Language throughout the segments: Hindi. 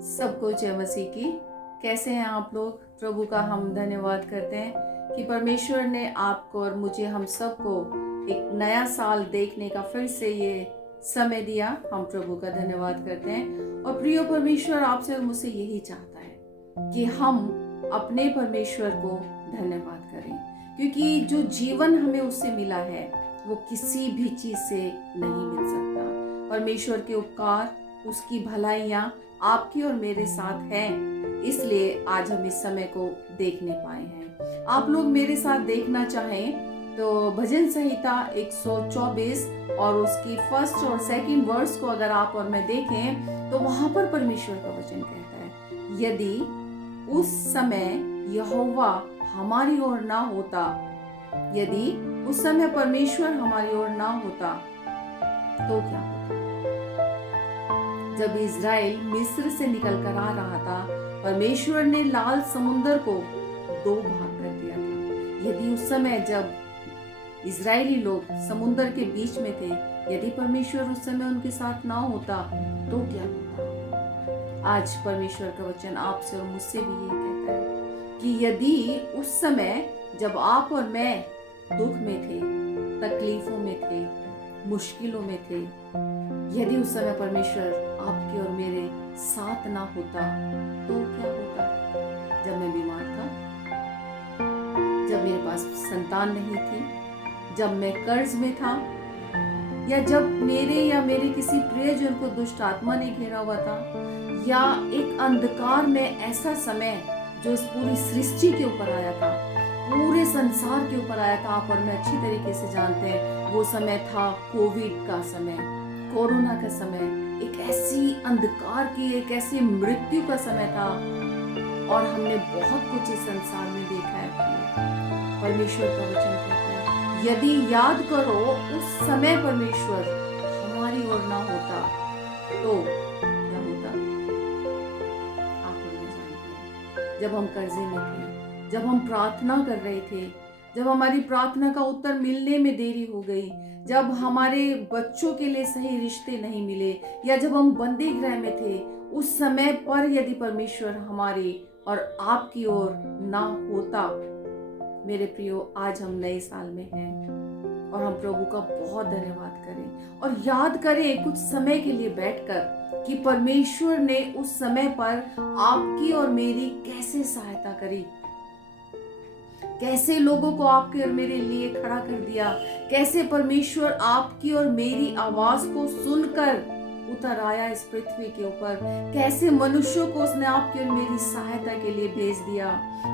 सबको जय मसीह की। कैसे हैं आप लोग? प्रभु का हम धन्यवाद करते हैं कि परमेश्वर ने आपको और मुझे, हम सबको एक नया साल देखने का फिर से ये समय दिया। हम प्रभु का धन्यवाद करते हैं। और प्रिय परमेश्वर आपसे और मुझसे यही चाहता है कि हम अपने परमेश्वर को धन्यवाद करें, क्योंकि जो जीवन हमें उससे मिला है वो किसी भी चीज से नहीं मिल सकता। परमेश्वर के उपकार, उसकी भलाइयाँ आपकी और मेरे साथ हैं, इसलिए आज हम इस समय को देखने पाए हैं। आप लोग मेरे साथ देखना चाहें तो भजन संहिता 124 और उसकी फर्स्ट और सेकंड वर्स को अगर आप और मैं देखें तो वहां पर परमेश्वर का वचन कहता है, यदि उस समय यहोवा हमारी ओर ना होता, यदि उस समय परमेश्वर हमारी ओर ना होता तो क्या होता। जब इज़राइल मिस्र से निकल कर आ रहा था, परमेश्वर ने लाल समुद्र को दो भाग कर दिया था। यदि उस समय जब इज़राइली लोग समुद्र के बीच में थे, यदि परमेश्वर उस समय उनके साथ ना होता तो क्या होता। आज परमेश्वर का वचन आपसे और मुझसे भी ये कहता है कि यदि उस समय जब आप और मैं दुख में थे, तकलीफों में थे, मुश्किलों में थे, यदि उस समय परमेश्वर आपके और मेरे साथ ना होता तो क्या होता। जब मैं बीमार था, जब मेरे पास संतान नहीं थी, जब मैं कर्ज में था, या जब मेरे किसी प्रियजन को दुष्ट आत्मा ने घेरा हुआ था, या एक अंधकार में ऐसा समय जो इस पूरी सृष्टि के ऊपर आया था, पूरे संसार के ऊपर आया था। आप और मैं अच्छी तरीके से जानते हैं वो समय था कोविड का समय, कोरोना का समय, एक ऐसी अंधकार की, एक ऐसी मृत्यु का समय था। और हमने बहुत कुछ इस संसार में देखा है। परमेश्वर का वचन कहता है, यदि याद करो उस समय परमेश्वर हमारी ओर ना होता तो क्या होता। आप लोग जानते हैं, जब हम कर्जे में थे, जब हम प्रार्थना कर रहे थे, जब हमारी प्रार्थना का उत्तर मिलने में देरी हो गई, जब हमारे बच्चों के लिए सही रिश्ते नहीं मिले, या जब हम बंदी गृह में थे, उस समय पर यदि परमेश्वर हमारी और आपकी ओर ना होता। मेरे प्रियो, आज हम नए साल में हैं और हम प्रभु का बहुत धन्यवाद करें और याद करें कुछ समय के लिए बैठकर कि परमेश्वर ने उस समय पर आपकी और मेरी कैसे सहायता करी, कैसे लोगों को आपके और मेरे लिए खड़ा कर दिया, कैसे परमेश्वर आपकी और मेरी आवाज को सुनकर उतर आया इस पृथ्वी के ऊपर, कैसे मनुष्यों को उसने आपकी और मेरी सहायता के लिए भेज दिया,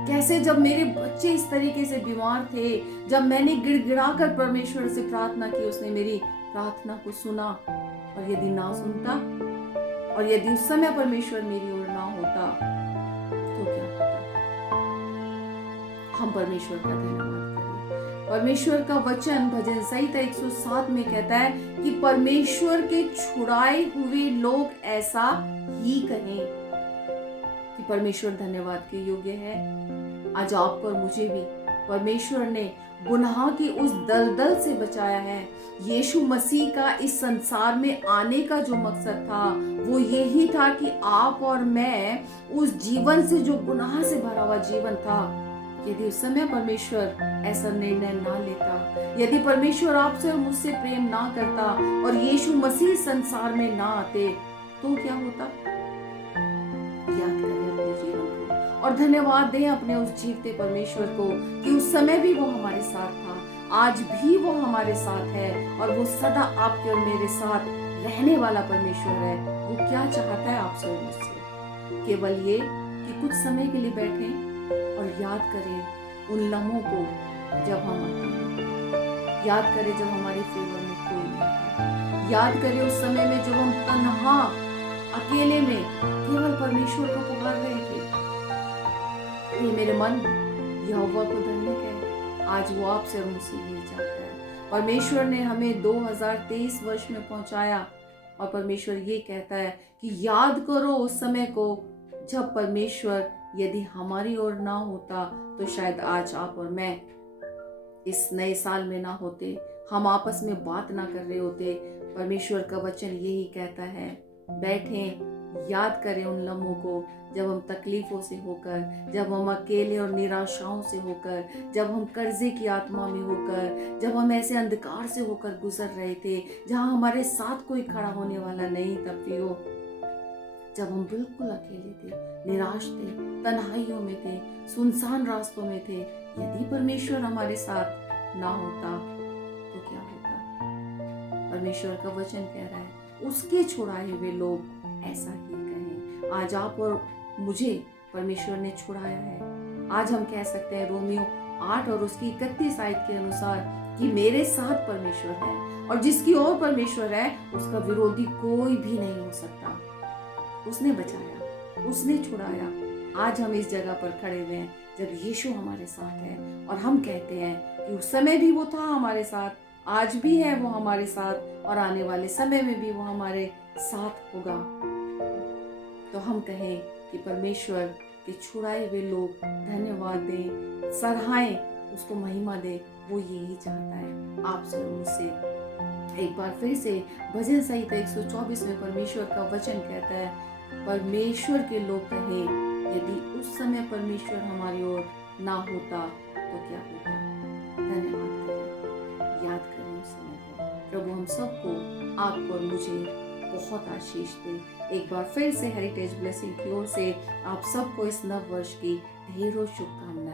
कैसे जब मेरे बच्चे इस तरीके से बीमार थे, जब मैंने गिड़गिड़ाकर परमेश्वर से प्रार्थना की, उसने मेरी प्रार्थना को सुना। और यदि ना सुनता और यदि उस समय परमेश्वर मेरी ओर ना होता तो क्या होता। हम परमेश्वर का धन्यवाद करें। परमेश्वर का वचन भजन संहिता 107 में कहता है कि परमेश्वर के छुड़ाए हुए लोग ऐसा ही कहें कि परमेश्वर धन्यवाद के योग्य है। आज आपको और मुझे भी परमेश्वर ने गुनाह की उस दलदल से बचाया है। यीशु मसीह का इस संसार में आने का जो मकसद था वो यही था कि आप और मैं उस जीवन से, जो गुनाह से भरा हुआ जीवन था, यदि उस समय परमेश्वर ऐसा निर्णय ना लेता, यदि परमेश्वर आपसे और मुझसे प्रेम ना करता और यीशु मसीह संसार में ना आते तो क्या होता। याद करें अपने जीवन को और धन्यवाद दें अपने उस जीवते परमेश्वर को कि उस समय भी वो हमारे साथ था, आज भी वो हमारे साथ है और वो सदा आपके और मेरे साथ रहने वाला परमेश्वर है। वो क्या चाहता है आपसे और मुझसे, केवल ये कि कुछ समय के लिए बैठें और याद करें उन लम्हों को जब हम अकेले, याद करें जब हमारे फेवर में कोई नहीं था, याद करें उस समय में जब हम तन्हा अकेले में केवल परमेश्वर को पुकार रहे थे। ये मेरे मन यहोवा को धन्य कहे। आज वो आपसे और मुझसे यही चाहता है। परमेश्वर ने हमें 2023 वर्ष में पहुंचाया और परमेश्वर ये कहता है कि याद करो उस समय को जब परमेश्वर यदि हमारी ओर ना होता तो शायद आज आप और मैं इस नए साल में ना होते, हम आपस में बात ना कर रहे होते। परमेश्वर का वचन यही कहता है, बैठें, याद करें उन लम्हों को जब हम तकलीफ़ों से होकर, जब हम अकेले और निराशाओं से होकर, जब हम कर्जे की आत्मा में होकर, जब हम ऐसे अंधकार से होकर गुजर रहे थे जहाँ हमारे साथ कोई खड़ा होने वाला नहीं था प्रियो। जब हम बिल्कुल अकेले थे, निराश थे, तन्हाइयों में थे, सुनसान रास्तों में थे, यदि परमेश्वर हमारे साथ ना होता तो क्या होता? परमेश्वर का वचन कह रहा है उसके छुड़ाए हुए लोग ऐसा ही कहें। आज आप और मुझे परमेश्वर ने छुड़ाया है। आज हम कह सकते हैं रोमियो 8 और उसकी 31 आयत के अनुसार कि मेरे साथ परमेश्वर है और जिसकी ओर परमेश्वर है उसका विरोधी कोई भी नहीं हो सकता। उसने बचाया, उसने छुड़ाया। आज हम इस जगह पर खड़े हुए हैं जब यीशु हमारे साथ है और हम कहते हैं कि उस समय भी वो था हमारे साथ, आज भी है वो हमारे साथ और आने वाले समय में भी वो हमारे साथ होगा। तो हम कहें कि परमेश्वर के छुड़ाए हुए लोग धन्यवाद दें, सराहें, उसको महिमा दें। वो यही चाहता है आपसे और मुझसे। एक बार फिर से भजन संहिता 124 में परमेश्वर का वचन कहता है, परमेश्वर के लोग कहें यदि उस समय परमेश्वर हमारी ओर ना होता तो क्या होता। धन्यवाद करें, याद करें उस समय को। प्रभु हम सबको, आपको और मुझे बहुत आशीष दे। एक बार फिर से हेरिटेज ब्लेसिंग की ओर से आप सबको इस नव वर्ष की ढेरों शुभकामनाएं।